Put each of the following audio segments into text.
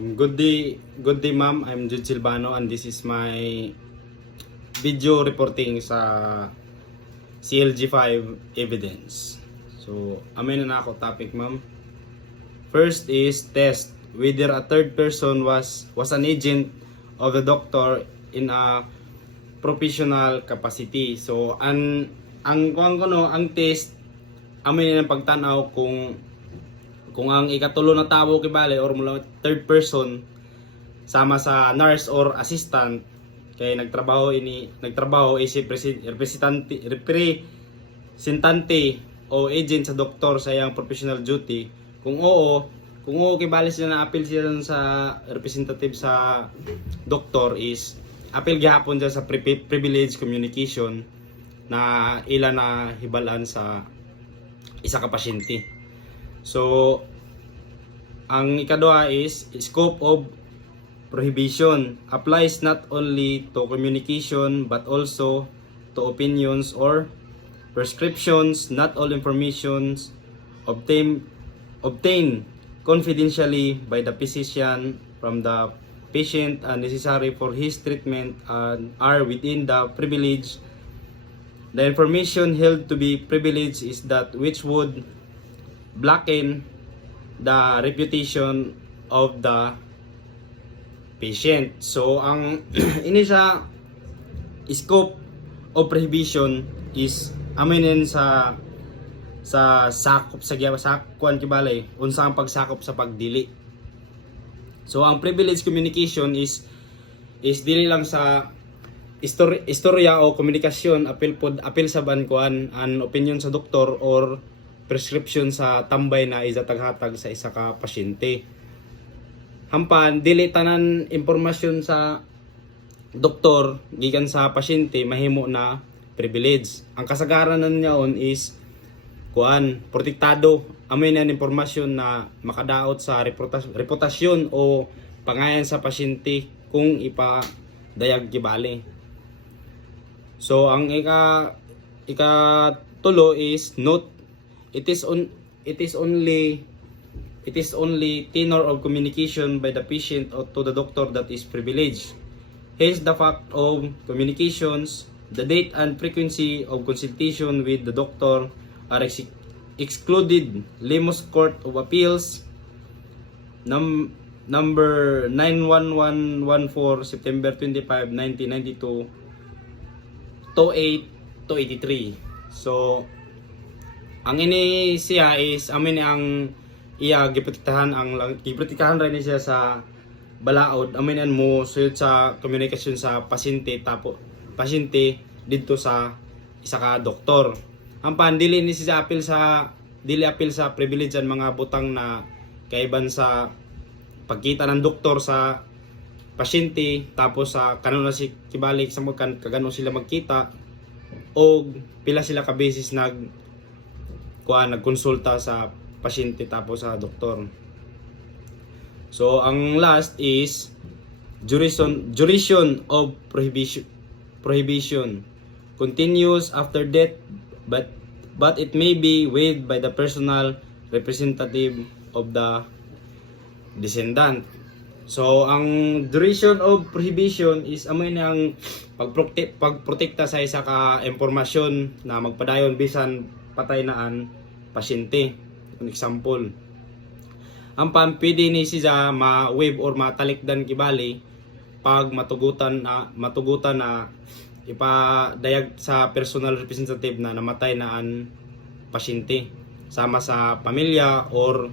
Good day, ma'am. I'm Jude Silvano and this is my video reporting sa CLG5 evidence. So, amin na ako topic, ma'am. First is test whether a third person was an agent of the doctor in a professional capacity. So, ang test amin na pagtanaw kung ang ikatulo na tao kibali or mula third person sama sa nurse or assistant kay nagtrabaho is representante o agent sa doktor sa iyang professional duty. Kung oo kibali sila na appeal sila sa representative sa doktor is appeal gihapon dyan sa privilege communication na ila na hibalan sa isa ka pasyente. So, ang ikaduha is scope of prohibition applies not only to communication but also to opinions or prescriptions. Not all informations obtained confidentially by the physician from the patient are necessary for his treatment and are within the privilege. The information held to be privileged is that which would blacken the reputation of the patient. So ang ini sa scope of prohibition is aminin sa sakop sa kuan kibale unsa ang pagsakop sa pagdili. So ang privilege communication is dili lang sa istorya o komunikasyon apil sa bankuan an opinion sa doktor or prescription sa tambay na izataghatag sa isa ka pasyente. Hampan dili tanan impormasyon sa doktor gikan sa pasyente mahimo na privilege. Ang kasagaran niyaon is protektado amoy na impormasyon na makadaot sa reputasyon o pangayan sa pasyente kung ipadayag gibali. So ang ikatulo is note it is only tenor of communication by the patient or to the doctor that is privileged. Hence the fact of communications, the date and frequency of consultation with the doctor are excluded. Limos Court of Appeals number 91114 September 25, 1992 to 83. So ang ini siya is amin ang iya giprotektahan rin siya sa balaod amin mo suyod sa communication sa pasyente didto sa isa ka doktor. Ang pandili ni siya appeal sa privilege ang mga butang na kaiban sa pagkita ng doktor sa pasyente tapos sa kanon na si kibalik sa kagano sila magkita o pila sila ka basis nagkonsulta sa pasyente tapos sa doktor. So ang last is duration of prohibition continues after death but it may be waived by the personal representative of the descendant. So ang duration of prohibition is amoy nang pagprotekta sa isa ka impormasyon na magpadayon bisan patay naan pasyente. An example, ang pwede ni siya ma-waive or matalikdan kibali pag matugutan na ipadayag sa personal representative na namatay na an pasyente sama sa pamilya or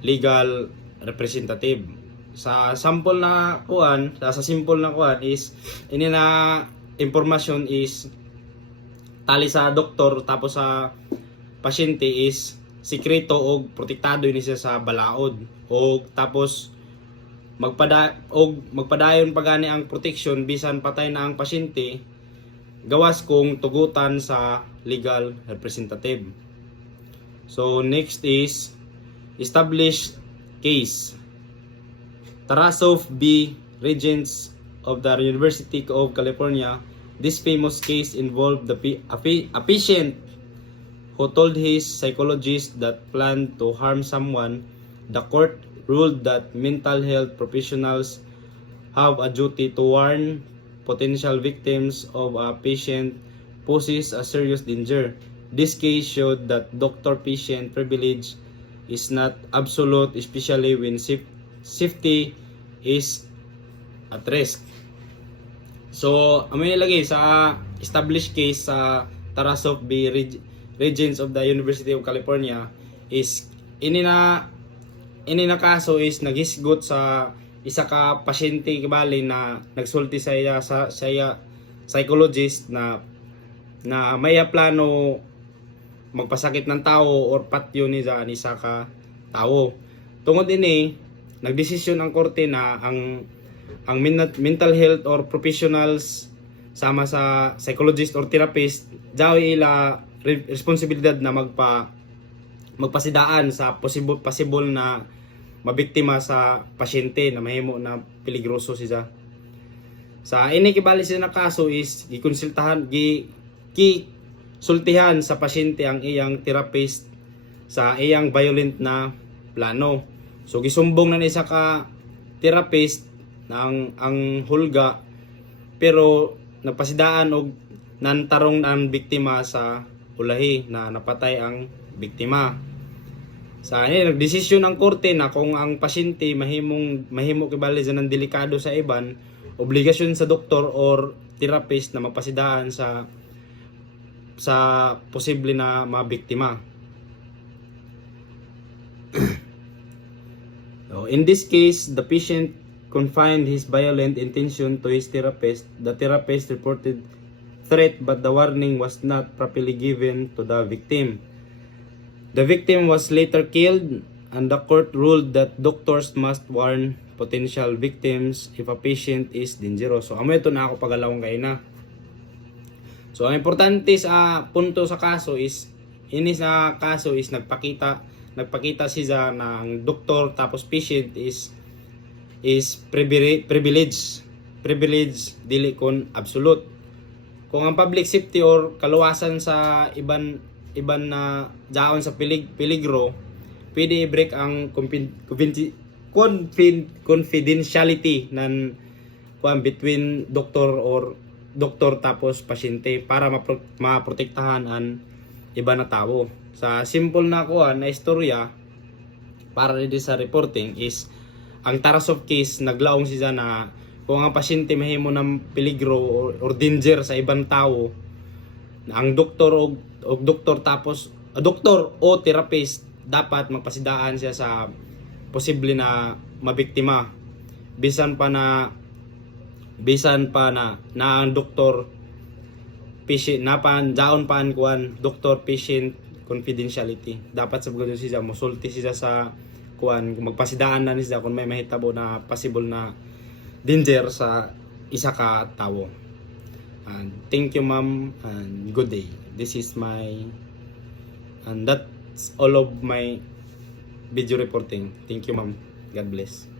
legal representative. Sa simple na kuan is ini na information is tali sa doktor tapos sa pasyente is sikreto o protektado ini siya sa balaod o tapos magpadayon pagani ang protection bisan patay na ang pasyente gawas kung tugutan sa legal representative. So next is established case. Tarasov B. Regents of the University of California. This famous case involved a patient who told his psychologist that planned to harm someone. The court ruled that mental health professionals have a duty to warn potential victims of a patient poses a serious danger. This case showed that doctor-patient privilege is not absolute, especially when safety is at risk. So, ang may nilagay sa established case sa Tarasov v. Regents of the University of California is ini na kaso is naghisgot sa isa ka pasyente kibali na nagsulti sa iya sa psychologist na may plano magpasakit ng tao or patyo ni sa ka tao. Tungod ini nagdesisyon ang korte na ang mental health or professionals sama sa psychologist or therapist daw ila responsibilidad na magpasidaan sa possible na mabiktima sa pasyente na mahimo na peligroso siya. Sa ini kibali sa kaso is sultihan sa pasyente ang iyang therapist sa iyang violent na plano. So gisumbong na ni sa ka therapist ang hulga pero napasidaan og nantarong ang biktima sa ulahi na napatay ang biktima. Sa nagdesisyon ang korte na kung ang pasyente mahimo kibali sa ng delikado sa iban, obligasyon sa doktor or therapist na magpasidaan sa posible na mga biktima. So, in this case, the patient confined his violent intention to his therapist. The therapist reported threat but the warning was not properly given to the victim. The victim was later killed and the court ruled that doctors must warn potential victims if a patient is dangerous. So amo ito na ako pagalawang kayo na. So ang importante sa punto sa kaso is nagpakita siya ng doktor tapos patient is privilege dili kon absolute. Kung ang public safety or kaluwasan sa iban na daon sa peligro, pwede i-break ang confidentiality ng between doktor tapos pasyente para maprotektahan ang iba na tao. Sa simple na na istorya para dito sa reporting is ang Tarasov case naglaong siya na kung ang pasyente mahimo ng peligro or danger sa ibang tao, ang doktor o therapist dapat magpasidaan siya sa posible na mabiktima. Bisan pa na ang doktor patient daon pa ang doktor patient confidentiality. Dapat sa gudon siya mosulti siya sa magpasidaan na niya kung may mahitabo na possible na danger sa isa ka tao. And thank you ma'am and good day. This is and that's all of my video reporting. Thank you ma'am. God bless.